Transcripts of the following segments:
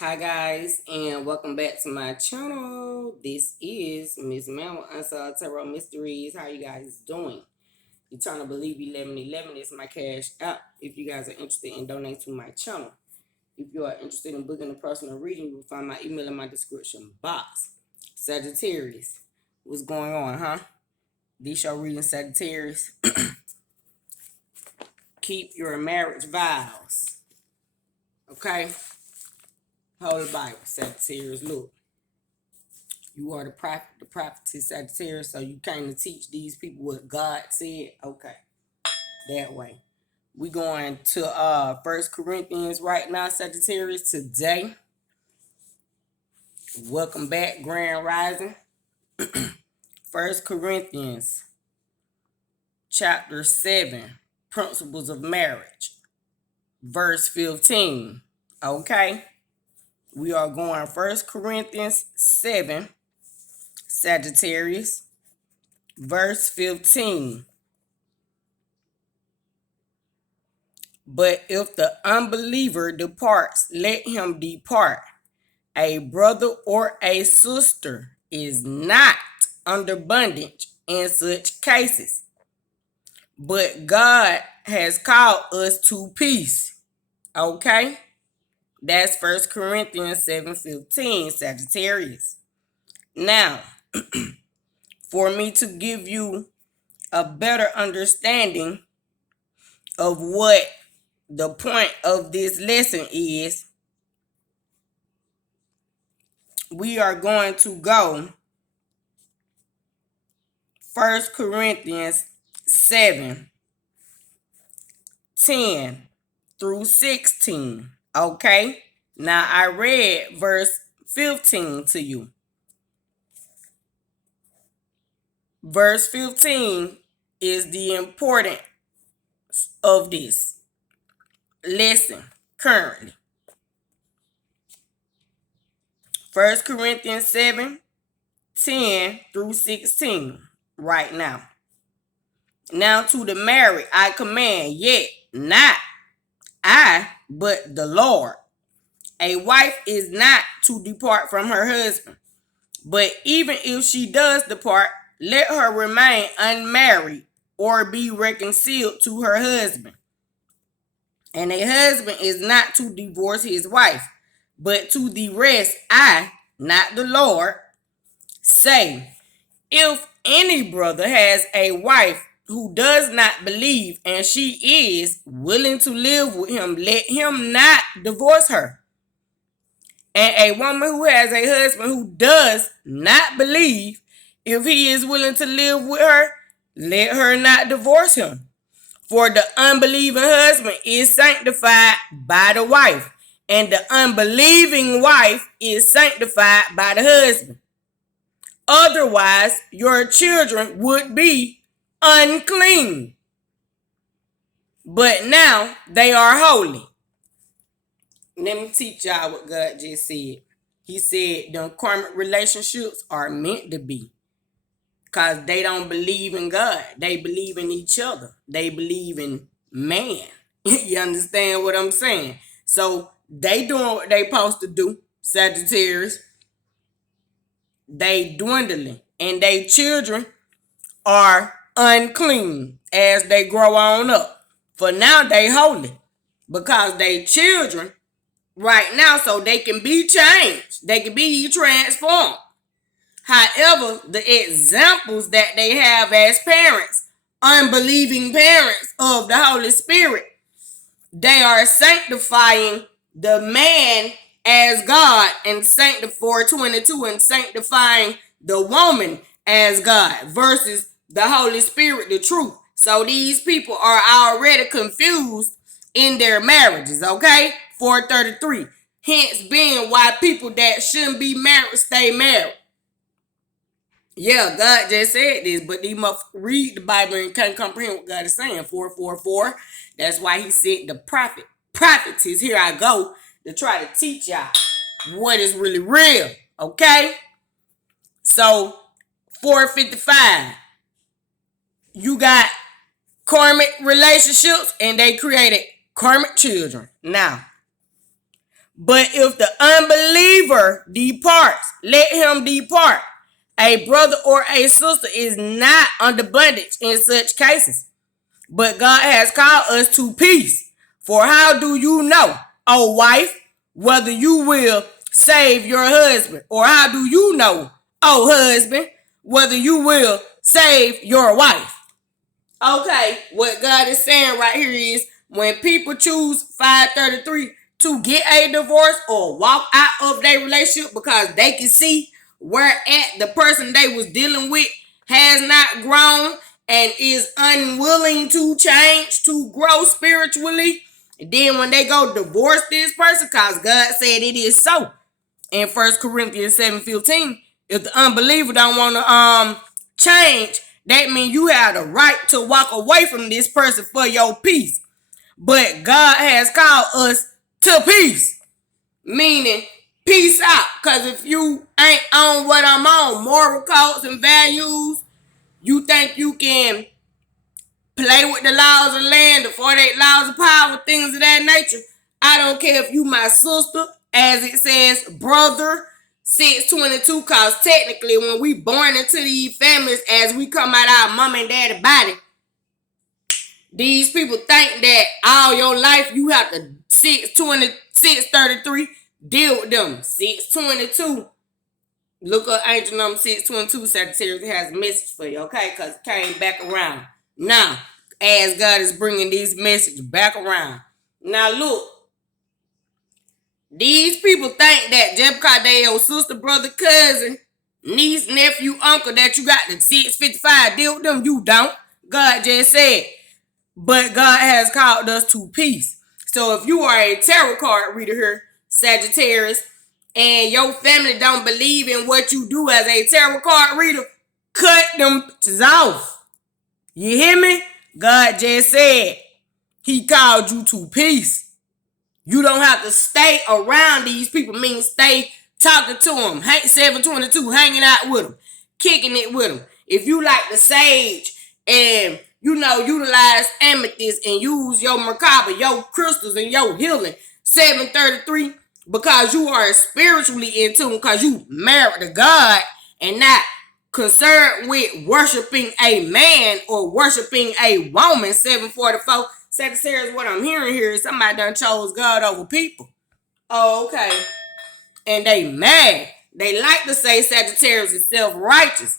Hi guys, and welcome back to my channel. This is Miss Mama Unsolved Tarot Mysteries. How you guys doing? Eternal Believe 1111 is my cash app if you guys are interested in donating to my channel. If you are interested in booking a personal reading, you will find my email in my description box. Sagittarius, what's going on, huh? This your reading, Sagittarius. Keep your marriage vows. Okay? Hold the Bible, Sagittarius. Look. You are the prophetess Sagittarius, so you came to teach these people what God said. Okay, that way. We going to First Corinthians right now, Sagittarius, today. Welcome back, Grand Rising. First Corinthians, chapter 7, Principles of Marriage, verse 15. Okay, we are going First Corinthians 7, Sagittarius, verse 15. But if the unbeliever departs, let him depart. A brother or a sister is not under bondage in such cases. But God has called us to peace. Okay? That's 1 Corinthians 7:15, Sagittarius. Now, for me to give you a better understanding of what the point of this lesson is, we are going to go 1 Corinthians 7, 10 through 16. Okay? Now I read verse 15 to you. Verse 15 is the importance of this lesson currently. 1 Corinthians 7, 10 through 16 right now. Now to the married I command, yet not I, but the Lord. A wife is not to depart from her husband, but even if she does depart, let her remain unmarried or be reconciled to her husband. And a husband is not to divorce his wife, but to the rest I, not the Lord, say, if any brother has a wife who does not believe and she is willing to live with him, let him not divorce her. And a woman who has a husband who does not believe, if he is willing to live with her, let her not divorce him. For the unbelieving husband is sanctified by the wife, and the unbelieving wife is sanctified by the husband. Otherwise, your children would be unclean. But now they are holy. Let me teach y'all what God just said. He said the karmic relationships are meant to be. Because they don't believe in God. They believe in each other. They believe in man. You understand what I'm saying? So they doing what they supposed to do, Sagittarius. They dwindling. And they children are unclean as they grow on up. For now they holy. Because they children right now, so they can be changed. They can be transformed. However, the examples that they have as parents, unbelieving parents of the Holy Spirit, they are sanctifying the man as God and sanctifying 422 and sanctifying the woman as God versus the Holy Spirit, the truth. So these people are already confused in their marriages, okay? 433. Hence being why people that shouldn't be married stay married. Yeah, God just said this, but they must read the Bible and can't comprehend what God is saying. 444. That's why he said the prophetess, here I go, to try to teach y'all what is really real. Okay? So, 455. You got karmic relationships and they created karmic children. Now, But if the unbeliever departs, let him depart. A brother or a sister is not under bondage in such cases. But God has called us to peace. For how do you know, O wife, whether you will save your husband? Or how do you know, O husband, whether you will save your wife? Okay, what God is saying right here is when people choose 533 to get a divorce or walk out of their relationship because they can see where at the person they was dealing with has not grown and is unwilling to change, to grow spiritually. And then when they go divorce this person, because God said it is so in 1 Corinthians 7:15, if the unbeliever don't want to change, that means you have the right to walk away from this person for your peace. But God has called us to peace, meaning peace out. Because if you ain't on what I'm on, moral codes and values, you think you can play with the laws of land, the 48 laws of power, things of that nature. I don't care if you my sister, as it says, brother, 622, because technically when we born into these families, as we come out our mom and daddy body, these people think that all your life you have to 633 deal with them. 622. Look up angel number 622, Sagittarius. It has a message for you, okay? Because it came back around. Now, as God is bringing these messages back around. Now, look. These people think that just because they your sister, brother, cousin, niece, nephew, uncle, that you got the 655 deal with them. You don't. God just said. But God has called us to peace. So if you are a tarot card reader here, Sagittarius, and your family don't believe in what you do as a tarot card reader, cut them off. You hear me? God just said he called you to peace. You don't have to stay around these people, meaning stay talking to them. 722, hanging out with them, kicking it with them. If you like the sage and utilize amethyst and use your merkaba, your crystals and your healing, 733, because you are spiritually in tune, because you married to God and not concerned with worshiping a man or worshiping a woman, 744. Sagittarius, what I'm hearing here is somebody done chose God over people. Oh, okay. And they mad. They like to say Sagittarius is self-righteous.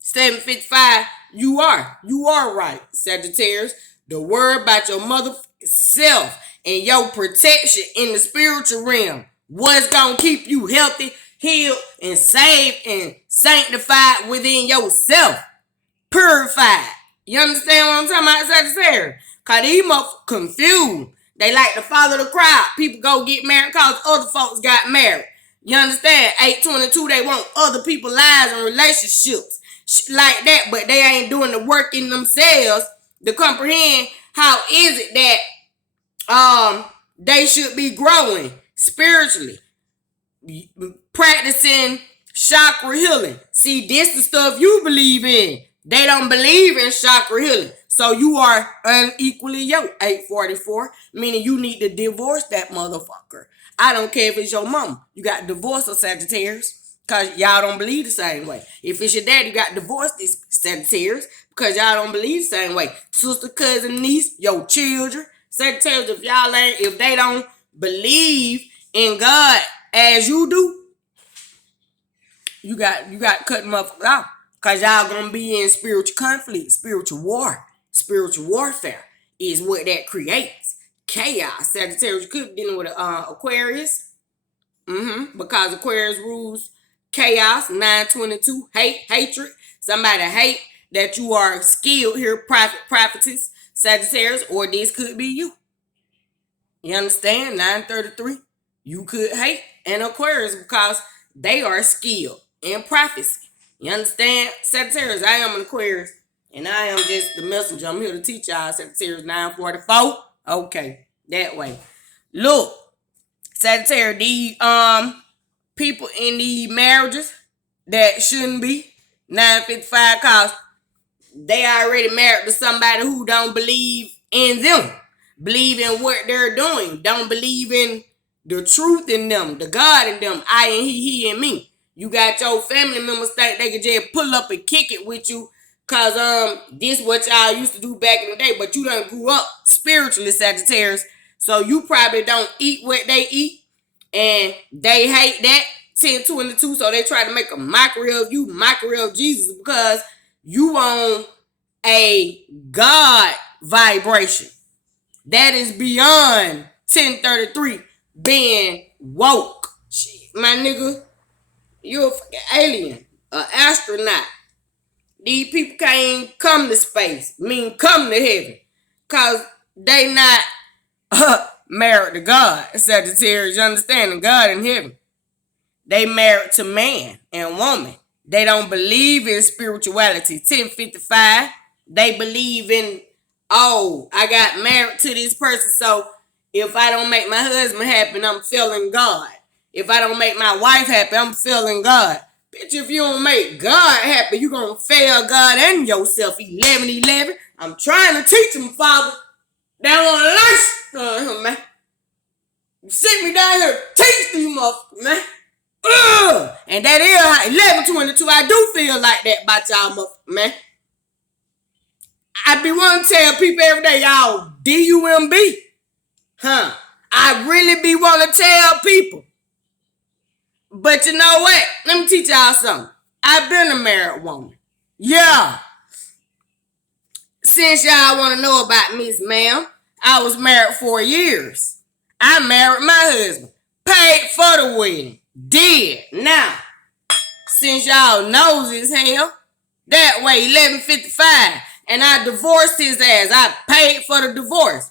755, you are right, Sagittarius. The word about your mother self and your protection in the spiritual realm. What's gonna keep you healthy, healed, and saved and sanctified within yourself. Purified. You understand what I'm talking about, Sagittarius? Because these motherfuckers confused. They like to follow the crowd. People go get married because other folks got married. You understand? 822, they want other people's lives and relationships like that, but they ain't doing the work in themselves to comprehend how is it that they should be growing spiritually, practicing chakra healing. See, this the stuff you believe in. They don't believe in chakra healing. So you are unequally yoked, 844, meaning you need to divorce that motherfucker. I don't care if it's your mama. You got divorced or Sagittarius because y'all don't believe the same way. If it's your dad, you got divorced this Sagittarius because y'all don't believe the same way. Sister, cousin, niece, your children. Sagittarius, if they don't believe in God as you do, you got to cut them up out. Because y'all going to be in spiritual conflict, spiritual war. Spiritual warfare is what that creates. Chaos. Sagittarius could be dealing with Aquarius. Because Aquarius rules chaos. 922, hatred. Somebody hate that you are skilled here, prophetess, Sagittarius, or this could be you. You understand? 933. You could hate an Aquarius because they are skilled in prophecy. You understand? Sagittarius, I am an Aquarius. And I am just the messenger. I'm here to teach y'all. Sagittarius 944. Okay. That way. Look. Sagittarius, these people in these marriages that shouldn't be. 955 cause they already married to somebody who don't believe in them. Believe in what they're doing. Don't believe in God. Don't believe in the Bible. Don't believe in the the truth in them, the God in them, I and he and me. You got your family members think they can just pull up and kick it with you cause this what y'all used to do back in the day, but you done grew up spiritually, Sagittarius. So you probably don't eat what they eat, and they hate that 1022. So they try to make a mockery of you, mockery of Jesus, because you on a God vibration that is beyond 1033 being woke. Shit, my nigga, you a fucking alien, an astronaut. These people can't come to space, come to heaven, cause they not married to God. Sagittarius, you understand? God in heaven. They married to man and woman. They don't believe in spirituality. 1055, they believe in, oh, I got married to this person, so if I don't make my husband happy, I'm feeling God. If I don't make my wife happy, I'm feeling God. Bitch, if you don't make God happy, you gonna fail God and yourself. 1111. I'm trying to teach them, Father. They don't want to learn, man. You sit me down here, teach these motherfuckers, man. And that is how 1122. I do feel like that about y'all motherfuckers, man. I be wanting to tell people every day, y'all DUMB. I really be want to tell people. But you know what? Let me teach y'all something. I've been a married woman. Yeah. Since y'all want to know about me, ma'am, I was married 4 years. I married my husband. Paid for the wedding. Did. Now, since y'all nosy as hell, that way 1155, and I divorced his ass. I paid for the divorce.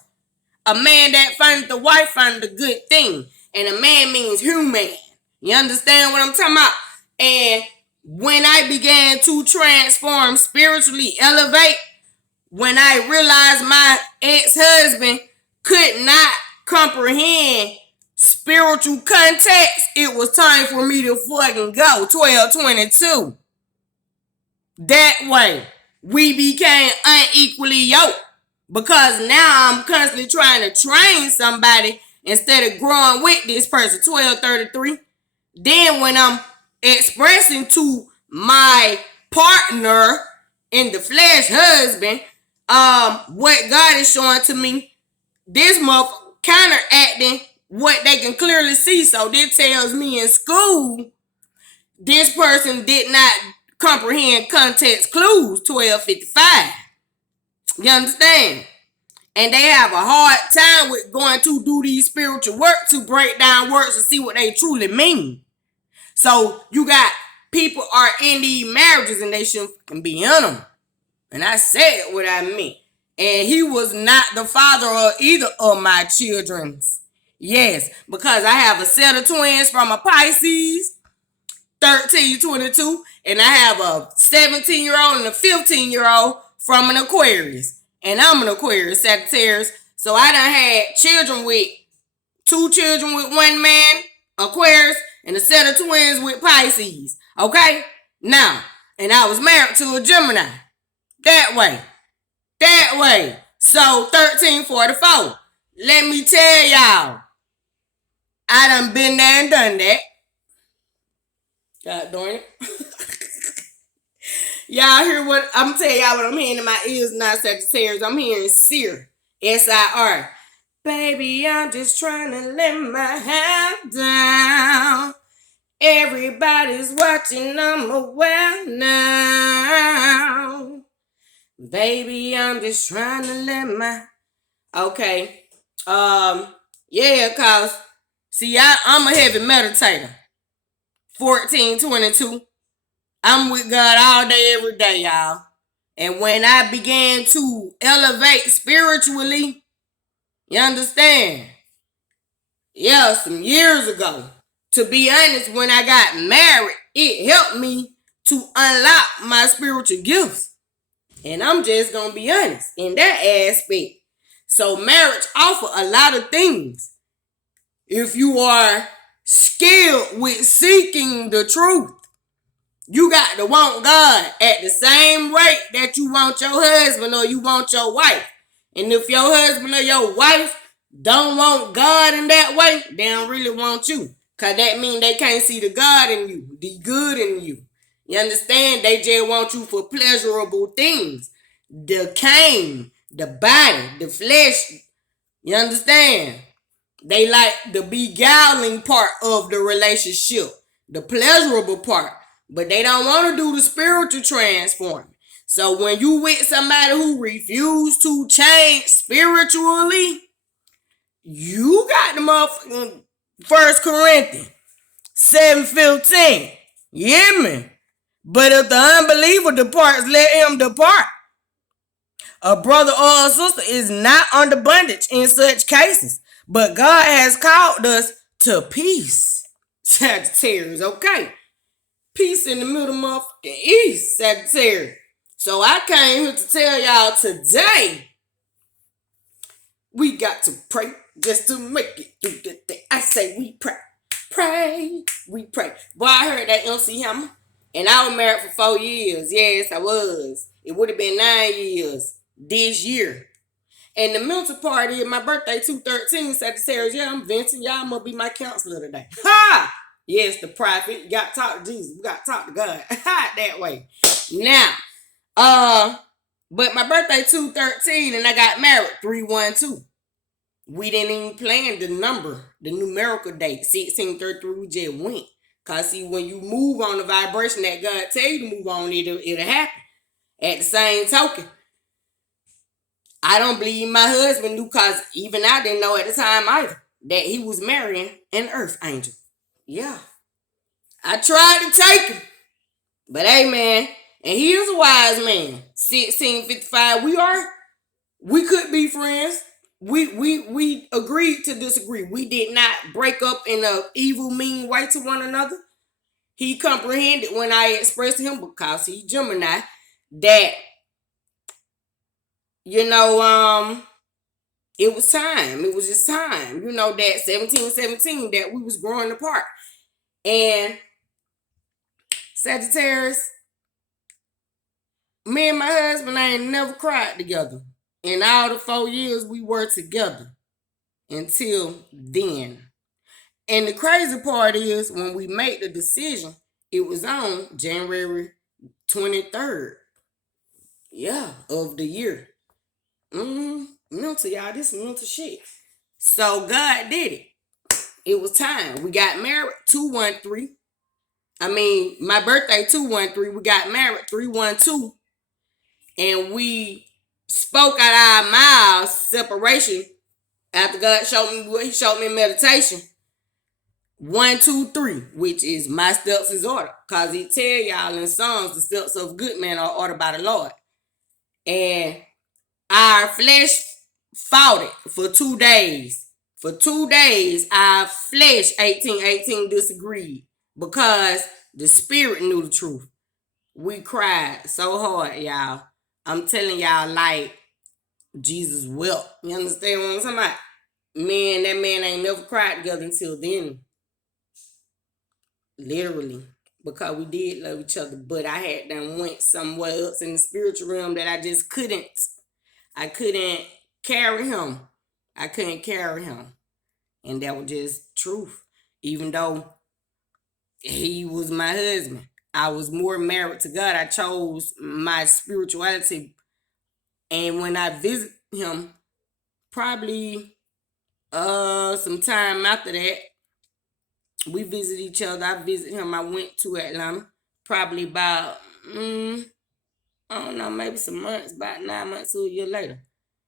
A man that finds the wife finds a good thing. And a man means human. You understand what I'm talking about? And when I began to transform spiritually, elevate, when I realized my ex-husband could not comprehend spiritual context, it was time for me to fucking go. 1222. That way, we became unequally yoked. Because now I'm constantly trying to train somebody instead of growing with this person. 1233. Then when I'm expressing to my partner in the flesh, husband, what God is showing to me, this motherfucker counteracting what they can clearly see. So this tells me in school, this person did not comprehend context clues. 1255. You understand? And they have a hard time with going to do these spiritual work to break down words to see what they truly mean. So you got people are in these marriages and they shouldn't be in them. And I said what I meant. And he was not the father of either of my children's. Yes, because I have a set of twins from a Pisces, 1322, and I have a 17-year-old and a 15-year-old from an Aquarius. And I'm an Aquarius, Sagittarius. So I done had children with 2 children with one man, Aquarius, and a set of twins with Pisces. Okay? Now, and I was married to a Gemini. That way. So 1344. Let me tell y'all, I done been there and done that. God darn it. Y'all hear what I'm telling y'all what I'm hearing in my ears, not Sagittarius. I'm hearing SIR. SIR. Baby, I'm just trying to let my hair down. Everybody's watching, I'm aware now. Baby, I'm just trying to let my... Okay. Yeah, cause see, I'm a heavy meditator. 1422. I'm with God all day, every day, y'all. And when I began to elevate spiritually, you understand? Yeah, some years ago. To be honest, when I got married, it helped me to unlock my spiritual gifts. And I'm just going to be honest in that aspect. So marriage offers a lot of things. If you are skilled with seeking the truth, you got to want God at the same rate that you want your husband or you want your wife. And if your husband or your wife don't want God in that way, they don't really want you. Cause that means they can't see the God in you, the good in you. You understand? They just want you for pleasurable things. The cane, the body, the flesh. You understand? They like the beguiling part of the relationship, the pleasurable part. But they don't want to do the spiritual transforming. So when you with somebody who refuse to change spiritually, you got the motherfucking 1 Corinthians 7:15. You hear me? But if the unbeliever departs, let him depart. A brother or a sister is not under bondage in such cases, but God has called us to peace. Sagittarius, okay? Peace in the middle motherfucking east, Sagittarius. So I came here to tell y'all today, we got to pray just to make it through the day. I say we pray, we pray. Boy, I heard that MC Hammer, and I was married for 4 years. Yes, I was. It would have been 9 years this year. And the mental part is my birthday 2/13, Sagittarius. Yeah, I'm venting. Y'all must be my counselor today. Ha! Yes, the prophet. You got to talk to Jesus. We got to talk to God. That way. Now, but my birthday 2/13 and I got married 3/12. We didn't even plan the number, the numerical date, 1633. We just went. Cause see, when you move on the vibration that God tell you to move on, it'll happen. At the same token, I don't believe my husband knew, cause even I didn't know at the time either that he was marrying an earth angel. Yeah. I tried to take him. But hey man, and he is a wise man. 1655. We could be friends. We agreed to disagree. We did not break up in a evil, mean way to one another. He comprehended when I expressed to him, because he's Gemini, that it was time. It was just time. That 1717 that we was growing apart. And Sagittarius, me and my husband ain't never cried together. In all the 4 years we were together until then. And the crazy part is when we made the decision, it was on January 23rd. Yeah, of the year. Mental, y'all. This is mental shit. So God did it. It was time. We got married 2/13. My birthday 2/13. We got married 3/12. And we spoke out our mouths separation after God showed me what he showed me in meditation. 1, 2, 3, which is my steps is order. Cause he tell y'all in Psalms the steps of a good man are ordered by the Lord. And our flesh fought it for 2 days. For 2 days, our flesh 1818 disagreed because the spirit knew the truth. We cried so hard, y'all. I'm telling y'all, like Jesus wept. You understand what I'm talking about? Me and that man ain't never cried together until then. Literally. Because we did love each other. But I had done went somewhere else in the spiritual realm that I just couldn't. I couldn't carry him. I couldn't carry him. And that was just truth. Even though he was my husband, I was more married to God. I chose my spirituality. And when I visit him, probably some time after that, we visit each other. I visit him. I went to Atlanta. Probably about, I don't know, maybe some months, about 9 months to a year later.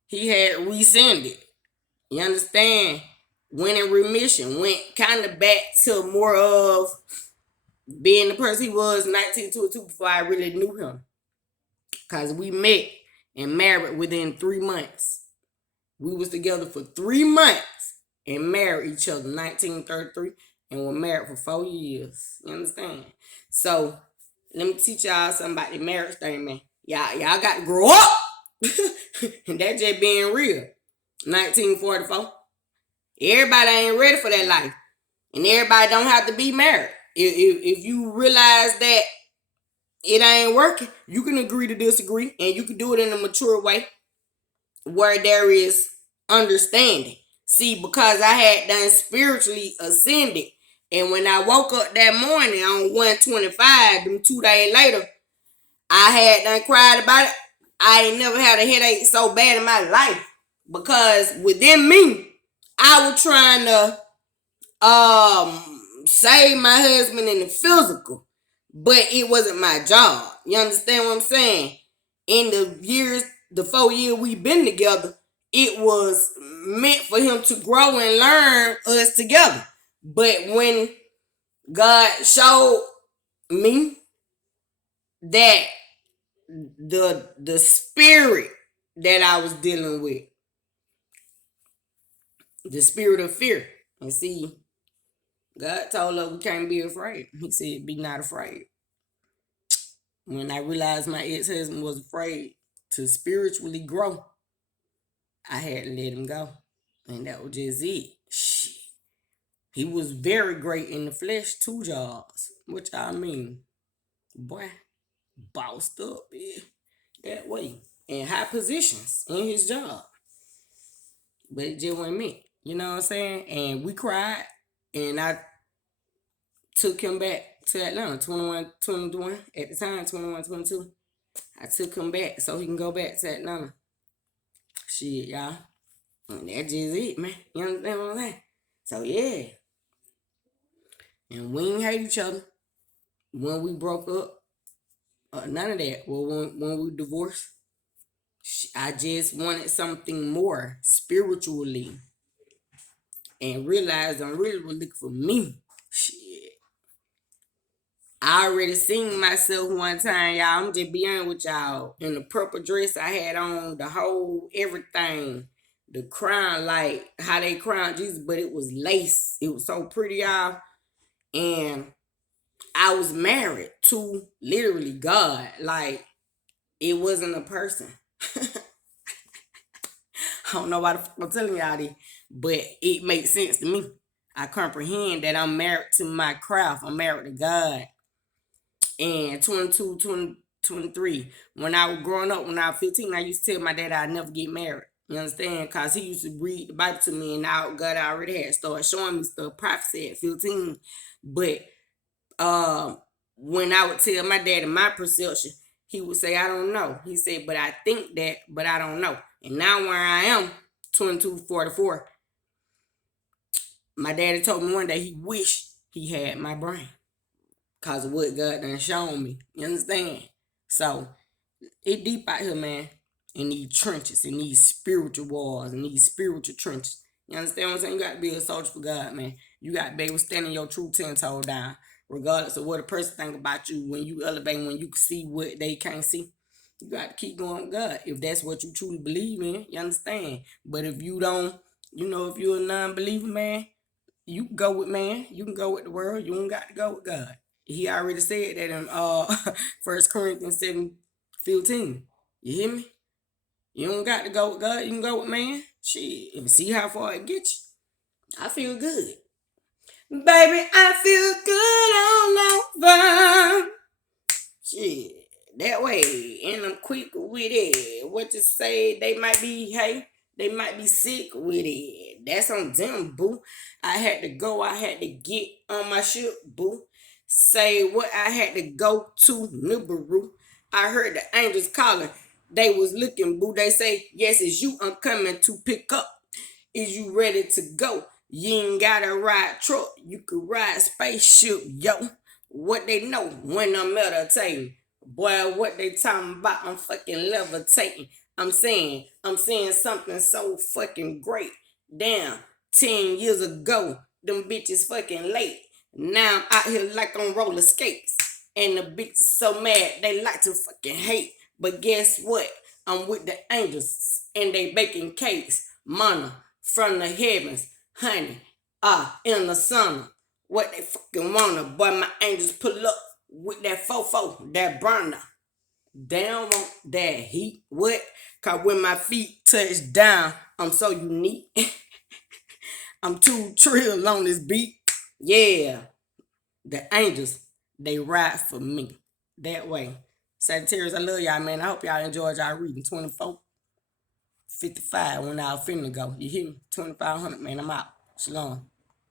He had rescinded. You understand? Went in remission. Went kind of back to more of being the person he was in 1922 before I really knew him. Because we met and married within 3 months. We was together for 3 months and married each other in 1933 and were married for 4 years. You understand? So, let me teach y'all something about the marriage thing, man. Y'all got to grow up. And that just being real. 1944. Everybody ain't ready for that life. And everybody don't have to be married. If you realize that it ain't working, you can agree to disagree. And you can do it in a mature way where there is understanding. See, because I had done spiritually ascended. And when I woke up that morning on 125, them 2 days later, I had done cried about it. I ain't never had a headache so bad in my life. Because within me, I was trying to save my husband in the physical, but it wasn't my job. You understand what I'm saying? In the 4 years we've been together, it was meant for him to grow and learn us together. But when God showed me that the spirit that I was dealing with, the spirit of fear, and see, God told us we can't be afraid. He said, be not afraid. When I realized my ex-husband was afraid to spiritually grow, I had to let him go. And that was just it. Shit. He was very great in the flesh, 2 jobs. Which I mean, boy, bossed up, yeah, that way. In high positions in his job. But it just wasn't me. You know what I'm saying? And we cried. And I took him back to Atlanta, 21, 21. At the time, 21, 22. I took him back so he can go back to Atlanta. Shit, y'all. And that's just it, man. You understand what I'm saying? So, yeah. And we ain't hate each other when we broke up. None of that. Well, when we divorced, I just wanted something more spiritually. And realized I'm really looking for me. Shit. I already seen myself one time, y'all. I'm just being honest with y'all. In the purple dress I had on, the whole everything. The crown, like how they crowned Jesus, but it was lace. It was so pretty, y'all. And I was married to literally God. Like, it wasn't a person. I don't know why the fuck I'm telling y'all this, but it makes sense to me. I comprehend that I'm married to my craft. I'm married to God. And 22, 20, 23. When I was growing up, when I was 15, I used to tell my dad I'd never get married. You understand? Because he used to read the Bible to me, and now God already had started showing me stuff, prophecy at 15. But when I would tell my daddy my perception, he would say, I don't know. He said, but I think that, but I don't know. And now where I am, 22, 44, my daddy told me one day he wished he had my brain because of what God done shown me. You understand? So, it deep out here, man. In these trenches, in these spiritual wars, in these spiritual trenches. You understand what I'm saying? You got to be a soldier for God, man. You got to be able to stand in your true 10-toe down. Regardless of what a person think about you, when you elevate, when you can see what they can't see. You got to keep going with God. If that's what you truly believe in, you understand. But if you don't, if you're a non-believer, man, you can go with man. You can go with the world. You don't got to go with God. He already said that in 1 Corinthians 7:15. You hear me? You don't got to go with God. You can go with man. Shit. And see how far it gets you. I feel good. Baby, I feel good all over. Shit. That way. And I'm quick with it. What to say? They might be sick with it. That's on them, boo. I had to go. I had to get on my ship, boo. Say what I had to go to, Nibiru. I heard the angels calling. They was looking, boo. They say, yes, it's you I'm coming to pick up. Is you ready to go? You ain't gotta ride truck. You could ride spaceship, yo. What they know when I'm meditating. Boy, what they talking about, I'm fucking levitating. I'm saying something so fucking great. Damn, 10 years ago, them bitches fucking late. Now I'm out here like on roller skates. And the bitches so mad, they like to fucking hate. But guess what? I'm with the angels and they baking cakes. Mana from the heavens. Honey, in the summer. What they fucking wanna. Boy, my angels pull up with that fofo, that burner. Down on that heat. What? Cause when my feet touch down, I'm so unique. I'm too trill on this beat. Yeah. The angels, they ride for me. That way. Sagittarius, I love y'all, man. I hope y'all enjoyed y'all reading 24. 55 when I was finna go. You hear me? 2,500, man. I'm out. Shalom.